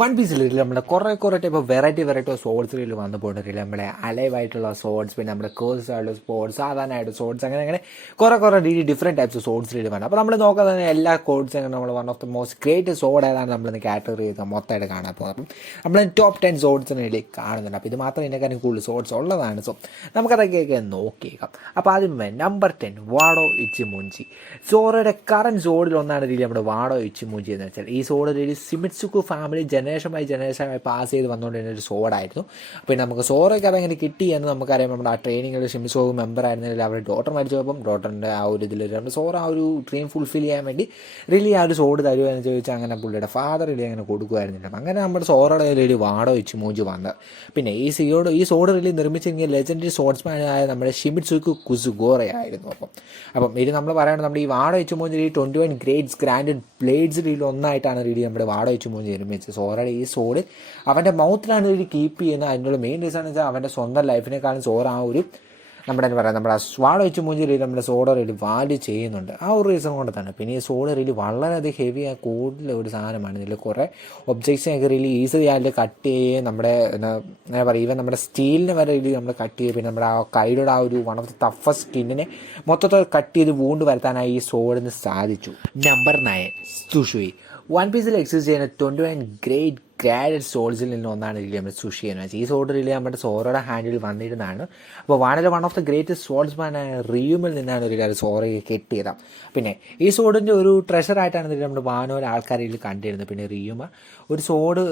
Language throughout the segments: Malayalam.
വൺ പീസിൽ നമ്മുടെ കുറേ ടൈപ്പ് വെറൈറ്റി ഓഫ് സോഡ്സിൽ വന്നു പോയിട്ടില്ല. നമ്മുടെ അലൈവായിട്ടുള്ള സോഡ്സ്, പിന്നെ നമ്മുടെ കേഴ്സ് ആയിട്ടുള്ള സോഡ്സ്, സാധാരണയായിട്ട് സോഡ്സ്, അങ്ങനെ കുറേ ഡിഫറെൻറ്റ് ടൈപ്സ് ഓഫ് സോഡ്സിൽ വേണം. അപ്പോൾ നമ്മൾ നോക്കാൻ തന്നെ എല്ലാ കോഡ്സും അങ്ങനെ നമ്മൾ one of the most great sword ഏതാണ് നമ്മളിന്ന് കാറ്റഗറി ചെയ്ത് മൊത്തമായിട്ട് കാണാൻ പോകുന്നത്. അപ്പം നമ്മൾ ടോപ്പ് 10 സോഡ്സിന് വേണ്ടി കാണുന്നുണ്ട്. അപ്പോൾ ഇത് മാത്രം ഇതിനേക്കാളും കൂടുതൽ സോഡ്സ് ഉള്ളതാണ്. സോ നമുക്കതൊക്കെ നോക്കിയേക്കാം. അപ്പോൾ ആദ്യം നമ്പർ 10 വാഡോ ഇച്ചിമൂഞ്ചി. സോറയുടെ കറൻറ്റ് സോഡിൽ ഒന്നാണ് രീതി നമ്മുടെ വാഡോ ഇച്ചിമൂഞ്ചി എന്ന് വെച്ചാൽ ഈ സോഡ് രീതി സിമിറ്റ്സുക്കു ഫാമിലി ജനറേഷനായി പാസ് ചെയ്ത് വന്നുകൊണ്ടിരുന്ന ഒരു സോഡായിരുന്നു. പിന്നെ നമുക്ക് സോറൊക്കെ അതെങ്ങനെ കിട്ടി എന്ന് നമുക്കറിയാം. നമ്മുടെ ആ ട്രെയിനിങ്ങിൽ ഷിമിസോ മെമ്പർ ആയിരുന്നതിൽ അവർ ഡോട്ടർ മരിച്ചു പോയപ്പം ഡോട്ടറിൻ്റെ ആ ഒരു ഇതിൽ സോറ ആ ഒരു ഡ്രീം ഫുൾഫിൽ ചെയ്യാൻ വേണ്ടി റിലി ആ ഒരു സോഡ് തരുമോ എന്ന് ചോദിച്ചാൽ അങ്ങനെ പുള്ളിയുടെ ഫാദർ റിലി അങ്ങനെ കൊടുക്കുമായിരുന്നില്ല. അങ്ങനെ നമ്മുടെ സോറയുടെ ഒരു വാഡോ ഇച്ചിമൂഞ്ചി വന്നത്. പിന്നെ ഈ സോഡ് റിലി നിർമ്മിച്ചെങ്കിൽ ലെജൻഡറി സോഡ്സ്മാനായ നമ്മുടെ ഷിമിറ്റ്സുക്കു കുസുഗോറയായിരുന്നു. അപ്പം ഇത് നമ്മൾ പറയുന്നത് നമ്മുടെ ഈ വാഡോ ഇച്ചിമൂഞ്ചി 21 ഗ്രേറ്റ്സ് ഗ്രാൻഡഡ് ബ്ലേഡ്സ് രീതിയിൽ ഒന്നായിട്ടാണ് രീതി നമ്മുടെ വാഡോ ഇച്ചിമൂഞ്ചി നിർമ്മിച്ചത്. സോറയുടെ ഈ സോഡ് അവൻ്റെ മൗത്തിലാണ് ഒരു കീപ്പ് ചെയ്യുന്നത്. അതിനുള്ള മെയിൻ റീസൺ എന്ന് വെച്ചാൽ അവൻ്റെ സ്വന്തം ലൈഫിനേക്കാളും സോറ ആ ഒരു നമ്മുടെ നമ്മുടെ വാഡോ ഇച്ചിമൂഞ്ചി രീതി നമ്മുടെ സോഡ റീലി വാല്യൂ ചെയ്യുന്നുണ്ട്. ആ ഒരു റീസൺ കൊണ്ട് തന്നെ. പിന്നെ ഈ സോഡ റീലി വളരെയധികം ഹെവി കൂടുതൽ ഒരു സാധനമാണ്. ഇതിൽ കുറേ ഒബ്ജക്ട്സിനൊക്കെ റീലി ഈസി ആയിട്ട് കട്ട് ചെയ്യുകയും നമ്മുടെ എന്താ പറയുക ഈവൻ നമ്മുടെ സ്റ്റീലിനെ വരെ രീതി നമ്മൾ കട്ട് ചെയ്യുക. പിന്നെ നമ്മുടെ ആ കൈയുടെ ആ ഒരു വൺ ഓഫ് ദ ടഫസ്റ്റ് സ്കിന്നിനെ മൊത്തത്തിൽ കട്ട് ചെയ്ത് വൂണ്ട് വരുത്താനായി ഈ സോഡിന് സാധിച്ചു. നമ്പർ 9 സുഷുയി. വൺ പീസിൽ എക്സിസ്റ്റ് ചെയ്യുന്ന 21 ഗ്രേഡഡ് സോഡ്സിൽ നിന്ന് ഒന്നാണ് രീതി നമ്മുടെ സുഷി എന്ന് വെച്ചാൽ ഈ സോഡ് രീതി നമ്മുടെ സോറയുടെ ഹാൻഡിൽ വന്നിരുന്നതാണ്. അപ്പോൾ വളരെ വൺ ഓഫ് ദ ഗ്രേറ്റസ്റ്റ് സോഡ്സ്മാനായ റിയൂമിൽ നിന്നാണ് ഒരു സോറയെ കെട്ടിയത്. പിന്നെ ഈ സോഡിൻ്റെ ഒരു ട്രഷറായിട്ടാണ് നമ്മുടെ വാനോര ആൾക്കാരിൽ കണ്ടിരുന്നത്. പിന്നെ റിയൂമ ഈ ഒരു സോഡ്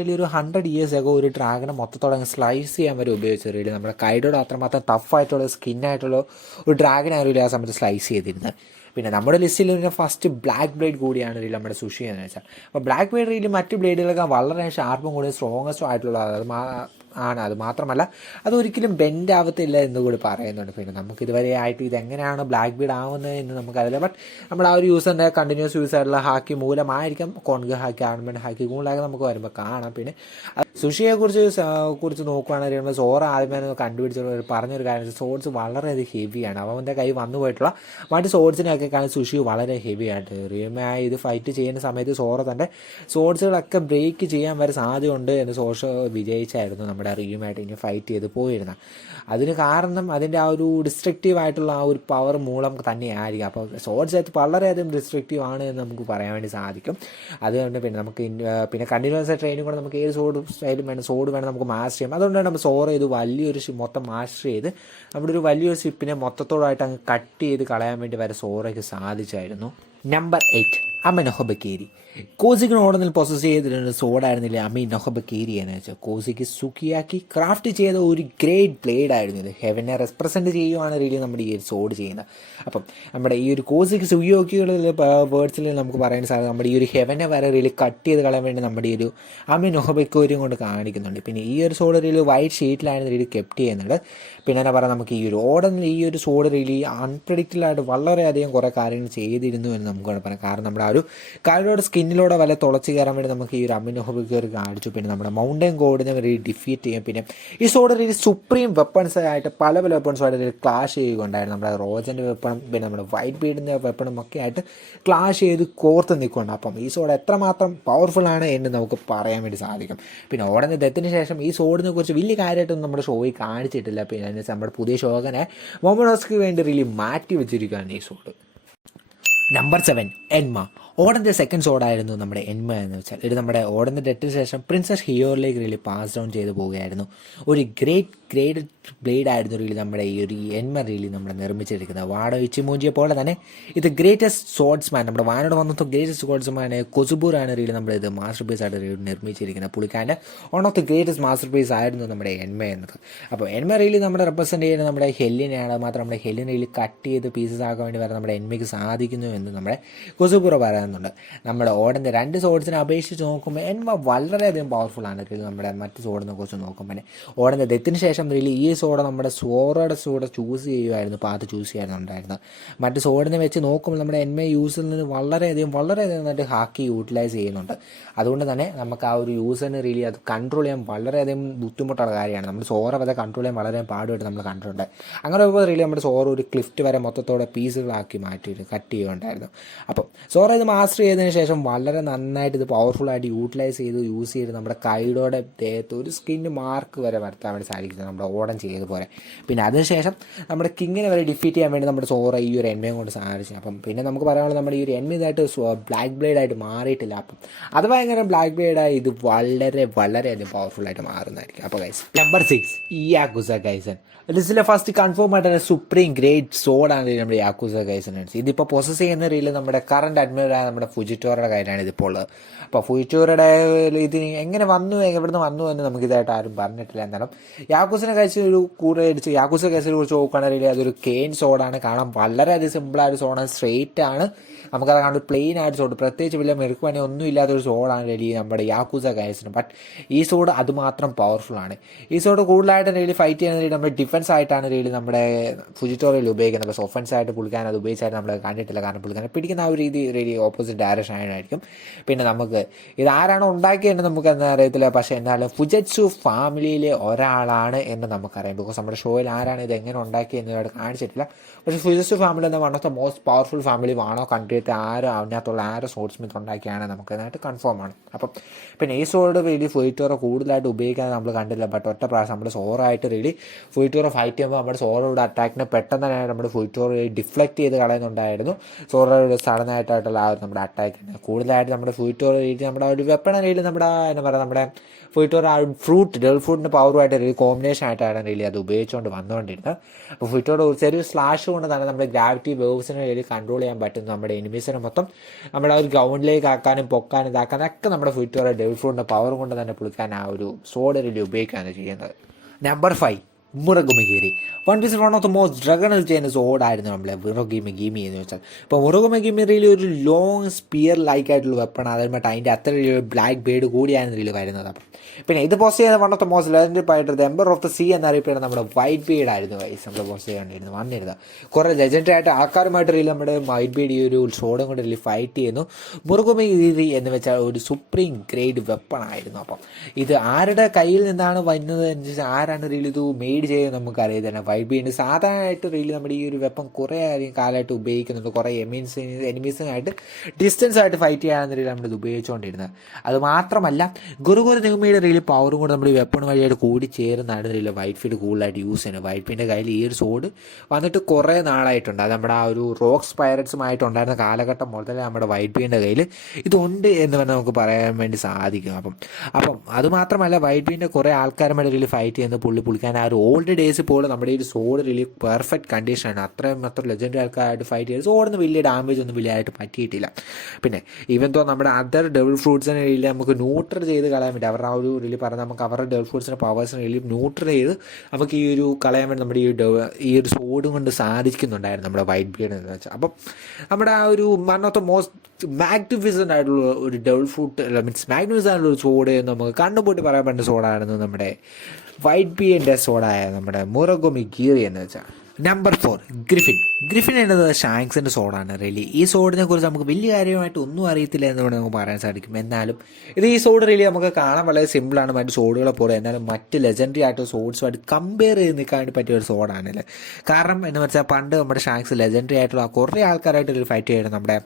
രീതി ഒരു 100 years ago ഒരു ഡ്രാഗനെ മൊത്തത്തോടെ സ്ലൈസ് ചെയ്യാൻ വരെ ഉപയോഗിച്ച രീതി നമ്മുടെ കൈഡോട് അത്രമാത്രം ടഫായിട്ടുള്ള സ്കിന്നായിട്ടുള്ള ഒരു ഡ്രാഗനായിരുന്നു ആ സമയത്ത് സ്ലൈസ് ചെയ്തിരുന്നത്. പിന്നെ നമ്മുടെ ലിസ്റ്റിൽ ഒരു ഫസ്റ്റ് ബ്ലാക്ക് ബ്ലേഡ് കൂടിയാണ് ഇതിൽ നമ്മുടെ സുഷി എന്ന് വെച്ചാൽ. അപ്പോൾ ബ്ലാക്ക് ബ്ലേഡ് രീതിയിൽ മറ്റ് ബ്ലേഡുകളൊക്കെ വളരെ ഷാർപ്പും കൂടി സ്ട്രോങ്ങസ്റ്റും ആയിട്ടുള്ള അത് മാത്രമല്ല അതൊരിക്കലും ബെൻഡ് ആവത്തില്ല എന്ന് കൂടി പറയുന്നുണ്ട്. പിന്നെ നമുക്ക് ഇതുവരെ ആയിട്ട് ഇതെങ്ങനെയാണ് ബ്ലാക്ക് ബീഡ് ആവുന്നത് എന്ന് നമുക്കറിയില്ല. ബട്ട് നമ്മൾ ആ ഒരു യൂസറിൻ്റെ കണ്ടിന്യൂസ് യൂസ് ആയിട്ടുള്ള ഹാക്കി മൂലമായിരിക്കാം കോൺഗ് ഹാക്കി ആർമെൻറ്റ് ഹാക്കി കൂടുതലാക്കി നമുക്ക് വരുമ്പോൾ കാണാം. പിന്നെ സുഷിയെക്കുറിച്ച് നോക്കുകയാണെങ്കിൽ സോറ ആദ്യമേ പറഞ്ഞൊരു കാര്യം സോഡ്സ് വളരെയധികം ഹെവിയാണ്. അവൻ്റെ കൈ വന്നു പോയിട്ടുള്ള മറ്റ് സോഡ്സിനെയൊക്കെ കാണാൻ സുഷി വളരെ ഹെവി ആയിട്ട് റിയമായി ഇത് ഫൈറ്റ് ചെയ്യുന്ന സമയത്ത് സോറ തൻ്റെ സോഡ്സുകളൊക്കെ ബ്രേക്ക് ചെയ്യാൻ വരെ സാധ്യതയുണ്ട് എന്ന് സോഷ വിജയിച്ചായിരുന്നു നമ്മുടെ റിയുമായിട്ട് ഇനി ഫൈറ്റ് ചെയ്ത് പോയിരുന്നത്. അതിന് കാരണം അതിൻ്റെ ആ ഒരു ഡിസ്ട്രക്റ്റീവ് ആയിട്ടുള്ള ആ ഒരു പവർ മൂലം തന്നെയായിരിക്കും. അപ്പോൾ സോഡ്സ് ആയിട്ട് വളരെയധികം ഡിസ്ട്രക്റ്റീവ് ആണ് എന്ന് നമുക്ക് പറയാൻ വേണ്ടി സാധിക്കും. അതുകൊണ്ട് പിന്നെ നമുക്ക് പിന്നെ കണ്ടിന്യൂസ് ട്രെയിനിങ് കൂടെ നമുക്ക് ഏത് സോഡ് വേണം നമുക്ക് മാസ്റ്റർ ചെയ്യാം. അതുകൊണ്ടാണ് നമ്മൾ സോറ ചെയ്ത് വലിയൊരു മൊത്തം മാസ്റ്റർ ചെയ്ത് നമ്മുടെ ഒരു വലിയൊരു ഷിപ്പിനെ മൊത്തത്തോടായിട്ട് അങ്ങ് കട്ട് ചെയ്ത് കളയാൻ വേണ്ടി വരെ സോറയ്ക്ക് സാധിച്ചായിരുന്നു. നമ്പർ 8 അമി നൊഹബക്കേരി. കോസിക്ക് ഓർഡറിൽ പ്രൊസസ് ചെയ്തിരുന്ന സോഡായിരുന്നില്ല അമി നൊഹബക്കേരി എന്ന് വെച്ചാൽ കോസിക്ക് സുക്കിയാക്കി ക്രാഫ്റ്റ് ചെയ്ത ഒരു ഗ്രേറ്റ് ബ്ലേഡ് ആയിരുന്നു ഇത്. ഹെവനെ റെപ്രസെൻറ്റ് ചെയ്യുവാണ് രീതി നമ്മുടെ ഈ ഒരു സോഡ് ചെയ്യുന്നത്. അപ്പം നമ്മുടെ ഈ ഒരു കോസിക്ക് സുക്കിയോക്കികളിൽ വേർഡ്സിൽ നമുക്ക് പറയാൻ സാധിക്കും നമ്മുടെ ഈ ഒരു ഹെവനെ വരെ റീലി കട്ട് ചെയ്ത് കളയാൻ വേണ്ടി നമ്മുടെ ഈ ഒരു അമി നൊഹബക്കേരിയും കൊണ്ട് കാണിക്കുന്നുണ്ട്. പിന്നെ ഈ ഒരു സോഡ് റീലി വൈറ്റ് ഷീറ്റിലായിരുന്നു രീതി കെപ്റ്റ് ചെയ്യുന്നത്. പിന്നെ എന്താ പറയുക നമുക്ക് ഈ ഒരു ഓർഡറിൽ ഈ ഒരു സോഡ് റീലി അൺപ്രഡിക്റ്റബിളായിട്ട് വളരെയധികം കുറേ കാര്യങ്ങൾ ചെയ്തിരുന്നു എന്ന് നമുക്ക് പറയാം. കാരണം നമ്മുടെ ആ ഒരു കാലിലൂടെ സ്കിന്നിലൂടെ വല്ല തുളച്ച് കയറാൻ വേണ്ടി നമുക്ക് ഈ ഒരു അമി നൊഹബക്കേരി കാണിച്ചു. പിന്നെ നമ്മുടെ മൗണ്ടൻ ഗോഡിനെ ഡിഫീറ്റ് ചെയ്യും. പിന്നെ ഈ സോഡ് റീലി സുപ്രീം വെപ്പൺസ് ആയിട്ട് പല വെപ്പൺസുമായിട്ട് ക്ലാഷ് ചെയ്യുകയുണ്ടായിരുന്നു. നമ്മുടെ റോജൻ്റെ വെപ്പണും പിന്നെ നമ്മുടെ വൈറ്റ് ബീഡിൻ്റെ വെപ്പണും ഒക്കെ ആയിട്ട് ക്ലാഷ് ചെയ്ത് കോർത്ത് നിൽക്കുന്നുണ്ട്. അപ്പം ഈ സോഡ് എത്രമാത്രം പവർഫുൾ ആണ് എന്ന് നമുക്ക് പറയാൻ വേണ്ടി സാധിക്കും. പിന്നെ ഓടുന്ന ഡെത്തിന് ശേഷം ഈ സോഡിനെ കുറിച്ച് വലിയ കാര്യമായിട്ടൊന്നും നമ്മുടെ ഷോയിൽ കാണിച്ചിട്ടില്ല. പിന്നെ നമ്മുടെ പുതിയ ഷോകനെ മൊമനോസ്ക്ക് വേണ്ടി റിലി മാറ്റി വെച്ചിരിക്കുകയാണ് ഈ സോഡ്. നമ്പർ 7 എൻമ. ഓടൻ്റെ സെക്കൻഡ് സോഡായിരുന്നു നമ്മുടെ എൻമ എന്ന് വെച്ചാൽ ഇത് നമ്മുടെ ഓടൻ്റെ ഡെത്തിന് ശേഷം പ്രിൻസസ് ഹിയോറിലേക്ക് റിലി പാസ് ഡൗൺ ചെയ്ത് പോവുകയായിരുന്നു. ഒരു ഗ്രേഡ് ബ്ലേഡ് ആയിരുന്നു റിലി നമ്മുടെ ഈ ഒരു എൻമ റിലി നമ്മൾ നിർമ്മിച്ചിരിക്കുന്നത്. വാഡോ ഇച്ചിമൂഞ്ചിയെ പോലെ തന്നെ ഇത് ഗ്രേറ്റസ്റ്റ് സോഡ്സ്മാൻ നമ്മുടെ വാനോട് വന്നപ്പോൾ ഗ്രേറ്റസ്റ്റ് സോഡ്സ്മാൻ കൊസുബൂറാണ് റിലി നമ്മുടെ ഇത് മാസ്റ്റർ പീസ് ആയിട്ട് നിർമ്മിച്ചിരിക്കുന്നത്. പുള്ളിക്കാരൻ്റെ one of the greatest master piece ആയിരുന്നു നമ്മുടെ എൻമ എന്നത്. അപ്പോൾ എൻമ റിലി നമ്മുടെ റെപ്രസെൻറ്റ് ചെയ്യുന്നത് നമ്മുടെ ഹെല്ലിനെയാണ്. മാത്രം നമ്മുടെ ഹെല്ലിനെ റിലി കട്ട് ചെയ്ത് പീസസ് ആക്കാൻ വേണ്ടി വരെ നമ്മുടെ എൻമയ്ക്ക് സാധിക്കുന്നു എന്ന് നമ്മുടെ കൊസുബൂറ പറയുന്നുണ്ട്. നമ്മുടെ ഓടൻ്റെ 2 സോഡ്സിനെ അപേക്ഷിച്ച് നോക്കുമ്പോൾ എൻമ വളരെയധികം പവർഫുൾ ആണ് നമ്മുടെ മറ്റ് സോഡിനെ കുറിച്ച് നോക്കുമ്പോൾ. ഓടൻ്റെ ഡെത്തിന് ശേഷം റിലി ഈ സോഡ നമ്മുടെ സോറയുടെ സോഡ ചൂസ് ചെയ്യുമായിരുന്നു ഉണ്ടായിരുന്നത്. മറ്റ് സോഡിനെ വെച്ച് നോക്കുമ്പോൾ നമ്മുടെ എൻമ യൂസിൽ നിന്ന് വളരെയധികം നന്നായിട്ട് ഹാക്കി യൂട്ടിലൈസ് ചെയ്യുന്നുണ്ട്. അതുകൊണ്ട് തന്നെ നമുക്ക് ആ ഒരു യൂസറിന് റിലി അത് കൺട്രോൾ ചെയ്യാൻ വളരെയധികം ബുദ്ധിമുട്ടുള്ള കാര്യമാണ്. നമ്മൾ സോറ വരെ കൺട്രോൾ ചെയ്യാൻ വളരെ പാടുമായിട്ട് നമ്മൾ കണ്ടിട്ടുണ്ട്. അങ്ങനെ റിലി നമ്മുടെ സോറ ഒരു ക്ലിഫ്റ്റ് വരെ മൊത്തത്തോടെ പീസുകളാക്കി മാറ്റി കട്ട് ചെയ്യുകയുണ്ടായിരുന്നു. അപ്പം സോറ ഇത് മാസ്റ്റർ ചെയ്തതിന് ശേഷം വളരെ നന്നായിട്ട് ഇത് പവർഫുള്ളായിട്ട് യൂസ് ചെയ്ത് നമ്മുടെ കൈഡോടെ ദേഹത്ത് ഒരു സ്കിന്ന് മാർക്ക് വരെ വരുത്താൻ വേണ്ടി സാധിക്കുന്നത് നമ്മുടെ ഓടൻ ചെയ്ത പോലെ. പിന്നെ അതിനുശേഷം നമ്മുടെ കിങ്ങിനെ വരെ ഡിഫീറ്റ് ചെയ്യാൻ വേണ്ടി നമ്മുടെ സോറ ഈ ഒരു എൻമയും കൊണ്ട് സാധിച്ചു. അപ്പം പിന്നെ നമുക്ക് പറയാനുള്ളത് നമ്മുടെ ഈ ഒരു എൻമി ഇതായിട്ട് ബ്ലാക്ക് ബ്ലേഡായിട്ട് മാറിയിട്ടില്ല. അപ്പം അത് ഭയങ്കര ബ്ലാക്ക് ബ്ലേഡായി ഇത് വളരെയധികം പവർഫുള്ളായിട്ട് മാറുന്നതായിരിക്കും. അപ്പോൾ ഗൈസ് നമ്പർ 6 യാക്കുസ ഗൈസൻ. ലിസ്റ്റിലെ ഫസ്റ്റ് കൺഫേം ആയിട്ട് സുപ്രീം ഗ്രേറ്റ് സോഡാണ് നമ്മുടെ യാക്കുസ ഗൈസൻ. ഇതിപ്പോൾ പൊസസ് ചെയ്യുന്ന രീതിയിൽ നമ്മുടെ കറണ്ട് അഡ്മിറലായ നമ്മുടെ ഫുജിറ്റോറയുടെ കയ്യിലാണ് ഇതിപ്പോൾ ഉള്ളത്. അപ്പോൾ ഫുജിറ്റോറയുടെ ഇത് എങ്ങനെ വന്നു എവിടുന്ന് വന്നു എന്ന് നമുക്കിതായിട്ട് ആരും പറഞ്ഞിട്ടില്ല. എന്നാലും യാക്കുസിനെ കഴിച്ച് ഒരു കൂടെ അടിച്ച് യാക്കുസ കേസിനെ കുറിച്ച് നോക്കുകയാണെങ്കിൽ അതൊരു കെയിൻ സോഡാണ്. കാണാൻ വളരെയധികം സിമ്പിളായ ഒരു സോഡാണ്, സ്ട്രെയിറ്റ് ആണ്. നമുക്കത് കാണാൻ പ്ലെയിൻ ആയിട്ട് സോഡ്, പ്രത്യേകിച്ച് വലിയ മെറുക്ക് പണി ഒന്നും ഇല്ലാത്തൊരു സോഡാണ് റെഡി നമ്മുടെ യാക്കുസ ഗൈസിന്. ബട്ട് ഈ സോഡ് അതുമാത്രം പവർഫുള്ളാണ്. ഈ സോഡ് കൂടുതലായിട്ട് റെഡി ഫൈറ്റ് ചെയ്യുന്ന രീതി നമ്മുടെ ഡിഫൻസ് ആയിട്ടാണ് റെഡി നമ്മുടെ ഫുജിറ്റോറിയൽ ഉപയോഗിക്കുന്നത്. പക്ഷേ ഒഫൻസ് ആയിട്ട് പുള്ളിക്കാൻ അത് ഉപയോഗിച്ചായിട്ട് നമ്മൾ കണ്ടിട്ടില്ല. കാരണം പുള്ളിക്കാനെ പിടിക്കുന്ന ആ ഒരു രീതി റെഡി ഓപ്പോസിറ്റ് ഡയറക്ഷൻ ആയിരിക്കും. പിന്നെ നമുക്ക് ഇതാരാണോ ഉണ്ടാക്കിയെന്ന് നമുക്ക് എന്താ അറിയത്തില്ല. പക്ഷേ എന്നാലും ഫുജറ്റ്സു ഫാമിലിയിലെ ഒരാളാണ് എന്ന് നമുക്കറിയാം. ബിക്കോസ് നമ്മുടെ ഷോയിൽ ആരാണ് ഇത് എങ്ങനെ ഉണ്ടാക്കിയെന്നതായിട്ട് കാണിച്ചിട്ടില്ല. പക്ഷേ ഫുജറ്റ്സു ഫാമിലി എന്ന one of the most powerful family ആണോ കൺട്രിയത്തെ അതിനകത്തുള്ള സോഡ് സ്മിത്ത് ഉണ്ടാക്കിയാണ് നമുക്കതിനായിട്ട് കൺഫേം ആണ്. അപ്പം പിന്നെ ഈ സോഡ് റെഡി ഫുജിറ്റോറ കൂടുതലായിട്ട് ഉപയോഗിക്കാൻ നമ്മൾ കണ്ടില്ല. ബട്ട് ഒറ്റ പ്രാവശ്യം നമ്മുടെ സോറായിട്ട് റെഡി ഫുജിറ്റോറ ഫൈറ്റ് ചെയ്യുമ്പോൾ നമ്മുടെ സോറയുടെ അറ്റാക്കിനെ പെട്ടെന്ന് തന്നെ നമ്മുടെ ഫുജിറ്റോറ ഡിഫ്ലക്റ്റ് ചെയ്ത് കളയുന്നുണ്ടായിരുന്നു. സോറയുടെ സഡനായിട്ടുള്ള ആ ഒരു നമ്മുടെ അറ്റാക്കിന് കൂടുതലായിട്ട് നമ്മുടെ ഫുജിറ്റോറ രീതി നമ്മുടെ ഒരു വെപ്പണ രീതി നമ്മുടെ എന്താ പറയുക നമ്മുടെ ഫുജിറ്റോറ ആ ഡെൽ ഫ്രൂട്ടിൻ്റെ പവറുമായിട്ട് ഒരു കോമ്പിനേഷൻ ആയിട്ടാണ് really അത് ഉപയോഗിച്ചുകൊണ്ട് വന്നുകൊണ്ടിരുന്നത്. അപ്പോൾ ഫുജിറ്റോറ ഒരു ചെറിയ സ്ലാഷ് കൊണ്ട് തന്നെ നമ്മുടെ ഗ്രാവിറ്റി വേവ്സിനെ really കൺട്രോൾ ചെയ്യാൻ പറ്റുന്നു. നമ്മുടെ എനിമീസിനെ മൊത്തം നമ്മുടെ ആ ഒരു ഗ്രൗണ്ടിലേക്ക് ആക്കാനും പൊക്കാനും ഇതാക്കാനും ഒക്കെ നമ്മുടെ ഫുജിറ്റോറ ഡെൽ ഫ്രൂട്ടിൻ്റെ പവർ കൊണ്ട് തന്നെ പുളിക്കാൻ ആ ഒരു സോഡ് really ഉപയോഗിക്കുകയാണ് ചെയ്യുന്നത്. നമ്പർ 5 മുറഗുമഗീരി. വൺ ഓഫ് ദ മോസ്റ്റ് ഡ്രഗണൽ ചെയ്യുന്ന സോഡായിരുന്നു നമ്മളെ മുറഗുമഗീമി എന്ന് വെച്ചാൽ. ഇപ്പോൾ മുറഗുമഗീമി റിയലി ഒരു ലോങ് സ്പിയർ ലൈക്ക് ആയിട്ടുള്ള വെപ്പണാണ്. അതിന് അതിൻ്റെ അത്ര ബ്ലാക്ക് ബേഡ് കൂടിയാണ് റിയൽ വരുന്നത്. അപ്പം പിന്നെ ഇത് പോസ്റ്റ് ചെയ്യുന്ന one of the most legendary ആയിട്ട് എംബർ ഓഫ് ദ സീ എന്നറിയപ്പെടുന്ന നമ്മുടെ വൈറ്റ് ബീഡ് ആയിരുന്നു വൈസ് നമ്മൾ പോസ്റ്റ് ചെയ്യാണ്ടിരുന്നു വന്നിരുന്നത്. കുറേ ലെജൻഡറി ആയിട്ട് ആൾക്കാരുമായിട്ട് റിയൽ നമ്മുടെ വൈറ്റ് ബീഡ് ഈ ഒരു സോഡും കൊണ്ട് റിയലി ഫൈറ്റ് ചെയ്യുന്നു. മുറഗുമഗീരി എന്ന് വെച്ചാൽ ഒരു സുപ്രീം ഗ്രേഡ് വെപ്പൺ ആയിരുന്നു. അപ്പം ഇത് ആരുടെ കയ്യിൽ നിന്നാണ് വരുന്നത് അനുസരിച്ച് ആരാണ് റിയൽ ഇത് മെയ്ഡ് ചെയ്യുന്നത് നമുക്കറിയാം തന്നെ. വൈറ്റ് ബീഡ് സാധാരണയായിട്ട് റിയൽ നമ്മുടെ ഈ ഒരു വെപ്പൺ കുറേ കാലമായിട്ട് ഉപയോഗിക്കുന്നുണ്ട്. കുറേ എനിമീസുമായിട്ട് ഡിസ്റ്റൻസ് ആയിട്ട് ഫൈറ്റ് ചെയ്യാൻ റിയൽ നമ്മളിത് ഉപയോഗിച്ചുകൊണ്ടിരുന്നത്. അത് മാത്രമല്ല ഗുരുഗുരു നിഗമയുടെ റിയൽ പവറും കൂടെ നമ്മൾ ഈ വെപ്പൺ വഴിയായിട്ട് കൂടി ചേർന്നാണ് റിയൽ വൈറ്റ് ഫീൽഡ് കൂടുതലായിട്ട് യൂസ് ചെയ്യുന്നത്. വൈറ്റ് ഫീൽഡിൻ്റെ കയ്യിൽ ഈ ഒരു സോഡ് വന്നിട്ട് കുറേ നാളായിട്ടുണ്ട്. അത് നമ്മുടെ ആ ഒരു റോക്സ് പൈററ്റ്സുമായിട്ടുണ്ടായിരുന്ന കാലഘട്ടം മുതലേ നമ്മുടെ വൈറ്റ് ബീഡിൻ്റെ കയ്യിൽ ഇതുണ്ട് എന്ന് പറഞ്ഞാൽ നമുക്ക് പറയാൻ വേണ്ടി സാധിക്കും. അപ്പം അതുമാത്രമല്ല വൈറ്റ് ബീഡിൻ്റെ കുറേ ആൾക്കാരുമായിട്ട് റിയൽ ഫൈറ്റ് ചെയ്യുന്നത് പുള്ളിക്കാൻ ആ ഒരു ഓൾഡ് ഡേയ്സ് പോലെ നമ്മുടെ ഈ ഒരു സോഡ് റിയലി പെർഫെക്റ്റ് കണ്ടീഷനാണ്. അത്രയും ലെജൻഡറി ആൾക്കാരായിട്ട് ഫൈറ്റ് ചെയ്ത് സോഡിന് വലിയ ഡാമേജ് ഒന്നും വലിയതായിട്ട് പറ്റിയിട്ടില്ല. പിന്നെ ഈവൻ തോ നമ്മുടെ അതർ ഡബിൾ ഫ്രൂട്ട്സിനെ റിയലി നമുക്ക് ന്യൂട്രൽ ചെയ്ത് കളയാൻ വേണ്ടി അവരുടെ ആ ഒരു റിയലി പറഞ്ഞാൽ നമുക്ക് അവരുടെ ഡബിൾ ഫ്രൂട്ട്സിൻ്റെ പവേഴ്സിനെ റിയലി ന്യൂട്രൽ ചെയ്ത് നമുക്ക് ഈ ഒരു കളയാൻ വേണ്ടി നമ്മുടെ ഈ ഒരു സോഡും കൊണ്ട് സാധിക്കുന്നുണ്ടായിരുന്നു നമ്മുടെ വൈറ്റ് ബീഡ് എന്ന് വെച്ചാൽ. അപ്പം നമ്മുടെ ആ ഒരു വൺ ഓഫ് ദ മോസ്റ്റ് മാഗ്നിഫിസൻ്റ് ആയിട്ടുള്ള ഒരു ഡബിൾ ഫ്രൂട്ട് മീൻസ് മാഗ്നിഫിസൻ്റ് ആയിട്ടുള്ള ഒരു സോഡ് എന്ന് നമുക്ക് കണ്ടുപോയിട്ട് പറയാൻ പറ്റുന്ന സോഡായിരുന്നു നമ്മുടെ വൈറ്റ് ബീഡിൻ്റെ സോഡായ നമ്മുടെ മുറഗുമഗീരി എന്ന് വെച്ചാൽ. നമ്പർ 4 ഗ്രിഫിൻ എന്നത് ഷാങ്ക്സിൻ്റെ സോഡാണ്. റിയലി ഈ സോഡിനെ കുറിച്ച് നമുക്ക് വലിയ കാര്യമായിട്ട് ഒന്നും അറിയത്തില്ല എന്നുകൊണ്ട് നമുക്ക് പറയാൻ സാധിക്കും. എന്നാലും ഈ സോഡ് റിയലി നമുക്ക് കാണാൻ വളരെ സിമ്പിളാണ് മറ്റ് സോഡുകളെ പോലെ. എന്നാലും മറ്റ് ലെജൻഡറി ആയിട്ട് സോഡ്സുമായിട്ട് കമ്പയർ ചെയ്ത് നിൽക്കാൻ വേണ്ടി പറ്റിയ ഒരു സോഡാണല്ലേ. കാരണം എന്ന് വെച്ചാൽ പണ്ട് നമ്മുടെ ഷാങ്ക്സ് ലെജൻഡറി ആയിട്ടുള്ള കുറേ ആൾക്കാരായിട്ട് ഒരു ഫൈറ്റ് ചെയ്യണം. നമ്മുടെ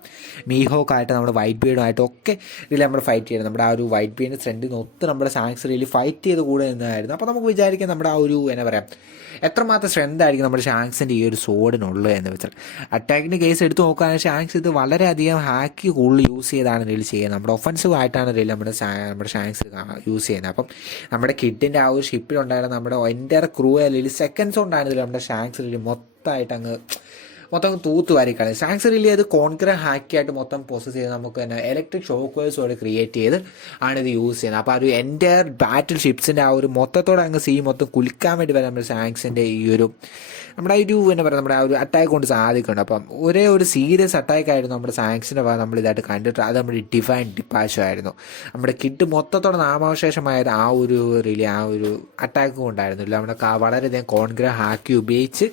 മീഹോക്കായിട്ട് നമ്മുടെ വൈറ്റ് ബീഡുമായിട്ടും ഒക്കെ റിയലി നമ്മൾ ഫൈറ്റ് ചെയ്യണം. നമ്മുടെ ആ ഒരു വൈറ്റ് ബീഡിൻ്റെ ഫ്രണ്ടിൽ നിന്ന് ഒത്ത് നമ്മുടെ ഷാങ്ക്സ് റിയലി ഫൈറ്റ് ചെയ്ത് കൂടെ നിന്നായിരുന്നു. അപ്പോൾ നമുക്ക് വിചാരിക്കാം നമ്മുടെ ആ ഒരു എന്നാ പറയുക എത്രമാത്രം സ്ട്രെങ്ത് ആയിരിക്കും നമ്മുടെ ഷാങ്ക്സിൻ്റെ ഈ ഒരു സോഡിനുള്ളത് എന്ന് വെച്ചാൽ. അറ്റാക്കിൻ്റെ കേസ് എടുത്ത് നോക്കുകയാണെങ്കിൽ ഷാങ്ക്സ് ഇത് വളരെയധികം ഹാക്ക് കൂടുതൽ യൂസ് ചെയ്താണ് റീൽ ചെയ്യുന്നത്. നമ്മുടെ ഒഫൻസീവ് ആയിട്ടാണ് റീൽ നമ്മുടെ ഷാങ്ക്സ് യൂസ് ചെയ്യുന്നത്. അപ്പം നമ്മുടെ കിഡിൻ്റെ ആ ഒരു ഷിപ്പിലുണ്ടായിരുന്ന നമ്മുടെ എൻ്റയർ ക്രൂ അല്ലെങ്കിൽ സെക്കൻഡ്സ് കൊണ്ടാണ് നമ്മുടെ ഷാങ്ക്സ് റീൽ മൊത്തം തൂത്ത് വാരിക്കളയും. ഷാങ്ക്സ് റിയലി അത് കോൺക്രീറ്റ് ഹാക്കിയായിട്ട് മൊത്തം പ്രോസസ് ചെയ്ത് നമുക്ക് തന്നെ ഇലക്ട്രിക് ഷോക്ക് വേവ്സോടെ ക്രിയേറ്റ് ചെയ്ത് ആണ് ഇത് യൂസ് ചെയ്യുന്നത്. അപ്പോൾ ആ ഒരു എൻ്റയർ ബാറ്റിൽ ഷിപ്സിൻ്റെ ആ ഒരു മൊത്തത്തോടെ അങ്ങ് മൊത്തം കുലിക്കാൻ വേണ്ടി വരെ നമ്മുടെ ഷാങ്ക്സിൻ്റെ ഈ ഒരു നമ്മുടെ ഒരു എന്താ പറയുക നമ്മുടെ ആ ഒരു അറ്റാക്ക് കൊണ്ട് സാധിക്കുന്നുണ്ട്. അപ്പം ഒരേ ഒരു സീരിയസ് അറ്റാക്ക് ആയിരുന്നു നമ്മുടെ ഷാങ്ക്സിൻ്റെ ഭാഗം നമ്മളിതായിട്ട് കണ്ടിട്ട്. അത് നമ്മുടെ ഡിവൈൻ ഡിപ്പാഷ് ആയിരുന്നു. നമ്മുടെ കിഡ് മൊത്തത്തോടെ നാമാവശേഷമായത് ആ ഒരു റിയലി ആ ഒരു അറ്റാക്ക് കൊണ്ടായിരുന്നില്ല. നമ്മുടെ വളരെയധികം കോൺക്രീറ്റ് ഹാക്കി ഉപയോഗിച്ച്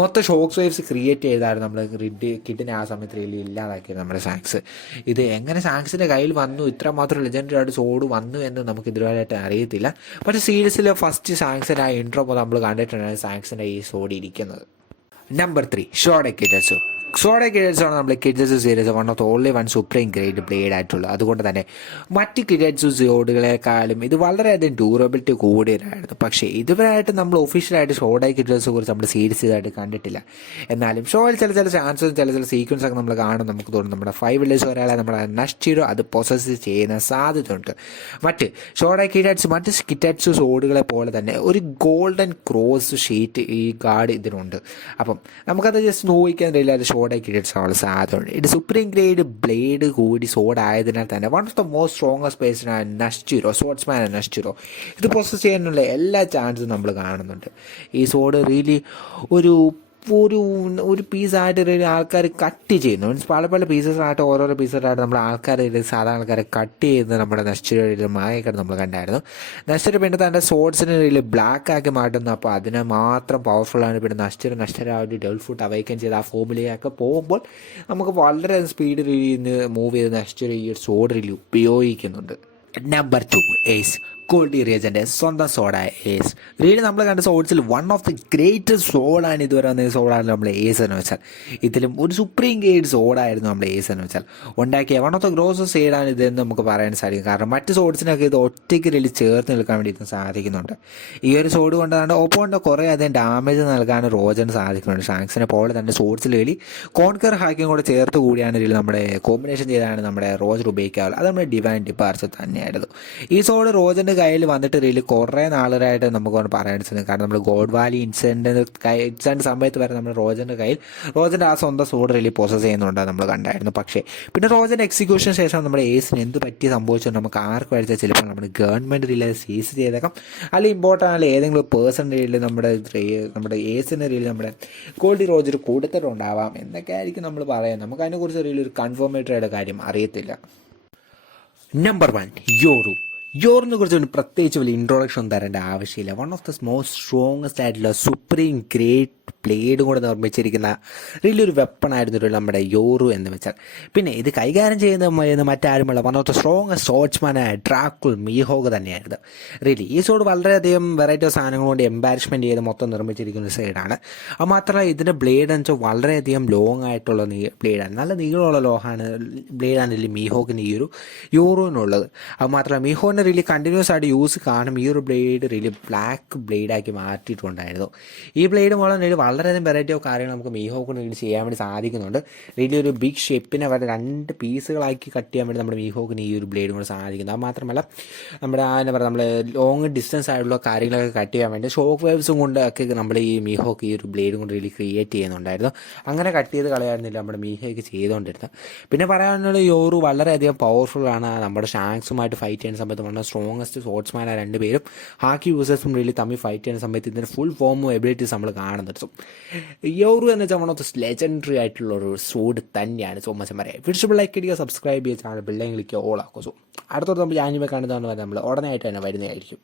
മൊത്തം ഷോക്സ് വേവ്സ് ക്രിയേറ്റ് ചെയ്തായിരുന്നു നമ്മൾ കിഡിനെ ആ സമയത്ത് റിയലി ഇല്ലാതാക്കിയത് നമ്മുടെ ഷാങ്ക്സ്. ഇത് എങ്ങനെ ഷാങ്ക്സിൻ്റെ കയ്യിൽ വന്നു, ഇത്രമാത്രം ലെജൻഡറി ആയിട്ട് സോഡ് വന്നു എന്ന് നമുക്ക് ഇതുവരെയായിട്ട് അറിയത്തില്ല. പക്ഷേ സീരീസിലെ ഫസ്റ്റ് ഷാങ്ക്സിൻ്റെ ആ ഇൻട്രോ നമ്മൾ കണ്ടിട്ടുണ്ടായിരുന്നു ഷാങ്ക്സിൻ്റെ ഈ സോഡ് ഇരിക്കുന്നത്. നമ്പർ 3 ഷോഡെക്കിറ്റസു. സോഡ കിഡറ്റ്സാണ് നമ്മൾ കിഡറ്റ്സ് series one of the only one supreme grade blade ആയിട്ടുള്ളത്. അതുകൊണ്ട് തന്നെ മറ്റ് കിഡറ്റ്സ് സോഡുകളെക്കാളും ഇത് വളരെയധികം ഡ്യൂറബിലിറ്റി കൂടിയതായിരുന്നു. പക്ഷേ ഇതുവരെയായിട്ട് നമ്മൾ ഒഫീഷ്യലായിട്ട് സോഡ കിഡറ്റ്സിനെ കുറിച്ച് നമ്മൾ സീരീസ് ചെയ്തായിട്ട് കണ്ടിട്ടില്ല. എന്നാലും ഷോയിൽ ചില ചാൻസും ചില സീക്വൻസ് ഒക്കെ നമ്മൾ കാണും. നമുക്ക് തോന്നും നമ്മുടെ 5 വില്ലേജ് ഒരാളെ നമ്മുടെ നഷ്ടീരോ അത് പൊസസ് ചെയ്യുന്ന സാധ്യതയുണ്ട്. മറ്റ് സോഡ കിഡറ്റ്സ് മറ്റ് കിഡറ്റ്സ് സോഡുകളെ പോലെ തന്നെ ഒരു ഗോൾഡൻ ക്രോസ് ഷീറ്റ് ഈ ഗാർഡ് ഇതിനുണ്ട്. അപ്പം നമുക്കത് ജസ്റ്റ് നോക്കിക്കാൻ കഴിയില്ല. അത് സോഡ കിഡറ്റ്സ് ആവാനുള്ള സാധ്യതയുണ്ട്. ഇത് സുപ്രീം ഗ്രേഡ് ബ്ലേഡ് കൂടി സോഡ് ആയതിനാൽ തന്നെ one of the most strongest പേഴ്സണായ നഷ്ടീരോ സ്പോർട്സ്മാൻ നഷ്ടീരോ ഇത് പ്രോസസ് ചെയ്യാനുള്ള എല്ലാ ചാൻസും നമ്മൾ കാണുന്നുണ്ട്. ഈ സോഡ് റിയലി ഒരു ഒരു പീസായിട്ട് ആൾക്കാർ കട്ട് ചെയ്യുന്നു. മീൻസ് പല പീസസായിട്ട് ഓരോരോ പീസസായിട്ട് നമ്മൾ ആൾക്കാർ സാധാരണ ആൾക്കാരെ കട്ട് ചെയ്യുന്നത് നമ്മുടെ നഷ്ടീരോ മായൊക്കെ നമ്മൾ കണ്ടായിരുന്നു. നഷ്ടീരോ പിന്നെ തൻ്റെ സോഡ്സിനെ റിയലി ബ്ലാക്ക് ആക്കി മാറ്റുന്നു. അപ്പോൾ അതിനെ മാത്രം പവർഫുള്ളാണ്. പിന്നെ നഷ്ടീരോ ആ ഒരു ഡെവൽ ഫുട്ട് അവൈക്കൻ ചെയ്ത് ആ ഫോമിലേക്ക് പോകുമ്പോൾ നമുക്ക് വളരെ സ്പീഡിൽ മൂവ് ചെയ്ത് നഷ്ടീരോ ഈ ഒരു സോഡ് റിയലി ഉപയോഗിക്കുന്നുണ്ട്. നമ്പർ 2 ഏസ് കോൾഡി റീജൻ്റെ സ്വന്തം സോഡ ഏസ്. റിയലി നമ്മൾ കണ്ട സോഡ്സിൽ വൺ ഓഫ് ദി ഗ്രേറ്റസ്റ്റ് സോഡാണ് ഇതുവരെ വന്ന സോഡാണ് നമ്മൾ ഏസ് എന്ന് വെച്ചാൽ. ഇതിലും ഒരു സുപ്രീം ഗ്രേഡ് സോഡായിരുന്നു നമ്മൾ ഏസ് എന്ന് വെച്ചാൽ. ഉണ്ടാക്കിയ വൺ ഓഫ് ദ ഗ്രോസസ്റ്റ് സൈഡാണ് ഇതെന്ന് നമുക്ക് പറയാൻ സാധിക്കും. കാരണം മറ്റ് സോഡ്സിനൊക്കെ ഇത് ഒറ്റയ്ക്ക് റിയലി ചേർത്ത് നിൽക്കാൻ വേണ്ടി ഇത് സാധിക്കുന്നുണ്ട്. ഈ ഒരു സോഡ് കൊണ്ടാണ് ഓപ്പോണിൻ്റെ കുറേ അധികം ഡാമേജ് നൽകാൻ റോജന് സാധിക്കുന്നുണ്ട്. ഷാങ്സിനെ പോലെ തന്നെ സോഡ്സിൽ റിയലി കോൺകർ ഹാക്കിങ് കൂടെ ചേർത്ത് കൂടിയാണ് ഇതിൽ നമ്മുടെ കോമ്പിനേഷൻ ചെയ്താണ് നമ്മുടെ റോജർ ഉപയോഗിക്കാറുള്ളത്. അത് നമ്മുടെ ഡിവൈൻ ഡിപ്പാർച്ചർ തന്നെയായിരുന്നു. ഈ സോഡ് റോജൻ്റെ കയ്യിൽ വന്നിട്ട് റിയലി കുറേ നാളുകളായിട്ട് നമുക്ക് പറയാൻ സാധിക്കും. കാരണം നമ്മൾ ഗോഡ് വാലി ഇൻസിഡൻറ്റ് സമയത്ത് വരെ നമ്മൾ റോജൻ്റെ കയ്യിൽ റോജൻ്റെ ആ സ്വന്തം സോഡ് റിയലി പ്രോസസ് ചെയ്യുന്നുണ്ട് നമ്മൾ കണ്ടായിരുന്നു. പക്ഷേ പിന്നെ റോജൻ്റെ എക്സിക്യൂഷന് ശേഷം നമ്മുടെ ഏസിന് എന്ത് പറ്റി സംഭവിച്ചോ നമുക്ക് ആർക്ക് വരച്ചാൽ ചിലപ്പോൾ നമ്മുടെ ഗവൺമെൻറ് റിയൽ സീസ് ചെയ്തേക്കാം. അല്ലെങ്കിൽ ഇമ്പോർട്ടൻ്റ് ആണെങ്കിൽ ഏതെങ്കിലും പേഴ്സൺ റിയൽ നമ്മുടെ ഏസിന് റിയൽ നമ്മുടെ ഗോൾഡി റോജർ കൊടുത്തിട്ടുണ്ടാവാം എന്നൊക്കെ ആയിരിക്കും നമ്മൾ പറയാം. നമുക്ക് അതിനെക്കുറിച്ച് റിയൽ ഒരു കൺഫർമേറ്ററിയുടെ കാര്യം അറിയത്തില്ല. നമ്പർ 1 യോറിനെ കുറിച്ച് ഒരു പ്രത്യേകിച്ച് വലിയ ഇൻട്രൊഡക്ഷൻ ഒന്നും തരേണ്ട ആവശ്യമില്ല. One of the most strongest ആയിട്ടുള്ള സുപ്രീം ഗ്രേറ്റ് ബ്ലേഡും കൂടെ നിർമ്മിച്ചിരിക്കുന്ന റിയലി ഒരു വെപ്പണായിരുന്നു നമ്മുടെ യോറു എന്ന് വെച്ചാൽ. പിന്നെ ഇത് കൈകാര്യം ചെയ്യുന്ന മറ്റാരുമല്ല one of the strongest സ്പോർട്സ്മാനായ Dracul മീഹോഗ് തന്നെയായിരുന്നു. റിയലി ഈ സോഡ് വളരെയധികം വെറൈറ്റി ഓഫ് സാധനങ്ങൾ കൊണ്ട് എംബാരസ്മെൻറ്റ് ചെയ്ത് മൊത്തം നിർമ്മിച്ചിരിക്കുന്ന സൈഡാണ്. അത് മാത്രമല്ല ഇതിൻ്റെ ബ്ലേഡ് എന്ന് വെച്ചാൽ വളരെയധികം ലോങ് ആയിട്ടുള്ള ബ്ലേഡാണ്. നല്ല നീളമുള്ള ബ്ലേഡാണ് ഇതിൽ മീഹോഗിന് ഈ ഒരു യോറുവിനുള്ളത്. അത് മാത്രമല്ല മീഹോന് റിയലി കണ്ടിന്യൂസ് ആയിട്ട് യൂസ് കാണും. ഈ ഒരു ബ്ലേഡ് റിയലി ബ്ലാക്ക് ബ്ലേഡാക്കി മാറ്റിയിട്ടുണ്ടായിരുന്നു. ഈ ബ്ലേഡ് മൂലം വളരെയധികം വെറൈറ്റി ഓഫ് കാര്യങ്ങൾ നമുക്ക് മീഹോക്കിന് റിയലി ചെയ്യാൻ വേണ്ടി സാധിക്കുന്നുണ്ട്. റിയലി ഒരു ബിഗ് ഷേപ്പിനെ വരെ 2 പീസുകളാക്കി കട്ട് ചെയ്യാൻ വേണ്ടി നമ്മുടെ മീഹോക്കിന് ഈ ഒരു ബ്ലേഡ് കൊണ്ട് സാധിക്കുന്നു. അത് മാത്രമല്ല നമ്മുടെ എന്താ പറയുക നമ്മൾ ലോങ് ഡിസ്റ്റൻസ് ആയിട്ടുള്ള കാര്യങ്ങളൊക്കെ കട്ട് ചെയ്യാൻ വേണ്ടി ഷോക്ക് വേവ്സും കൊണ്ട് ഒക്കെ നമ്മൾ ഈ മീഹോക്ക് ഈ ഒരു ബ്ലേഡ് കൊണ്ട് റിയലി ക്രിയേറ്റ് ചെയ്യുന്നുണ്ടായിരുന്നു. അങ്ങനെ കട്ട് ചെയ്ത് കളയായിരുന്നില്ല നമ്മുടെ മീഹോക്ക് ചെയ്തുകൊണ്ടിരുന്നത്. പിന്നെ പറയാനുള്ള യോറു വളരെയധികം പവർഫുള്ളാണ്. നമ്മുടെ ഷാങ്സുമായിട്ട് ഫൈറ്റ് ചെയ്യുന്ന സമയത്ത് വളരെ സ്ട്രോങ്ങസ്റ്റ് സ്പോർട്സ്മാനായ 2 പേരും ഹാക്കി യൂസേഴ്സും റിയലി തമ്മിൽ ഫൈറ്റ് ചെയ്യുന്ന സമയത്ത് ഇതിൻ്റെ ഫുൾ ഫോമും എബിലിറ്റീസ് നമ്മൾ കാണുന്നുണ്ട്. സോ യോറു എന്ന് വെച്ചാൽ വൺ ഓഫ് ദ ലെജൻഡറി ആയിട്ടുള്ള ഒരു സോഡ് തന്നെയാണ്. സോ മച്ചന്മാരെ വീഡിയോ ലൈക്ക് ചെയ്യുക, സബ്സ്ക്രൈബ് ചെയ്യുക, ചാനൽ ബെല്ലൈക്കൻ ക്ലിക്ക് ഓൾ ആക്കുക. സോ അടുത്തോട്ട് നമ്മൾ ആനിമെ കാണുന്നതാണ് നമ്മൾ ഉടനെ ആയിട്ട് തന്നെ വരുന്നതായിരിക്കും.